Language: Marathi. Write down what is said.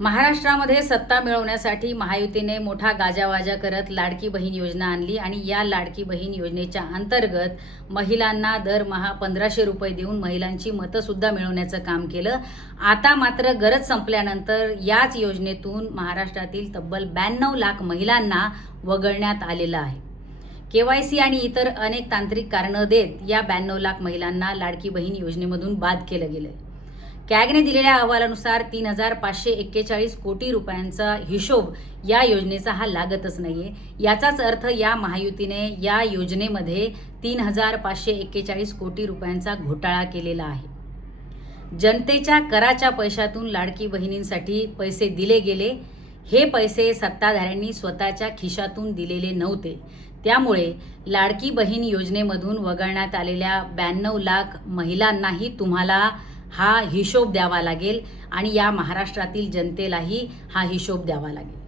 महाराष्ट्रामध्ये सत्ता मिळवण्यासाठी महायुतीने मोठा गाजावाजा करत लाडकी बहीण योजना आणली आणि या लाडकी बहीण योजनेच्या अंतर्गत महिलांना दरमहा 1500 रुपये देऊन महिलांची मतं सुद्धा मिळवण्याचं काम केलं। आता मात्र गरज संपल्यानंतर याच योजनेतून महाराष्ट्रातील तब्बल 92 लाख महिलांना वगळण्यात आलेलं आहे। KYC आणि इतर अनेक तांत्रिक कारणं देत या 92 लाख महिलांना लाडकी बहीण योजनेमधून बाद केलं गेलं। कॅगने दिलेल्या अहवालानुसार 3541 कोटी रुपयांचा हिशोब या योजनेचा हा लागतच नाहीये। याचाच अर्थ या महायुतीने या योजनेमध्ये 3541 कोटी रुपयांचा घोटाळा केलेला आहे। जनतेच्या कराच्या पैशातून लाडकी बहिणींसाठी पैसे दिले गेले। हे पैसे सत्ताधाऱ्यांनी स्वतःच्या खिशातून दिलेले नव्हते। त्यामुळे लाडकी बहीण योजनेमधून वगळण्यात आलेल्या 92 लाख महिलांनाही तुम्हाला हा हिशोब द्यावा लागेल आणि या महाराष्ट्रातील जनतेलाही हा हिशोब द्यावा लागेल।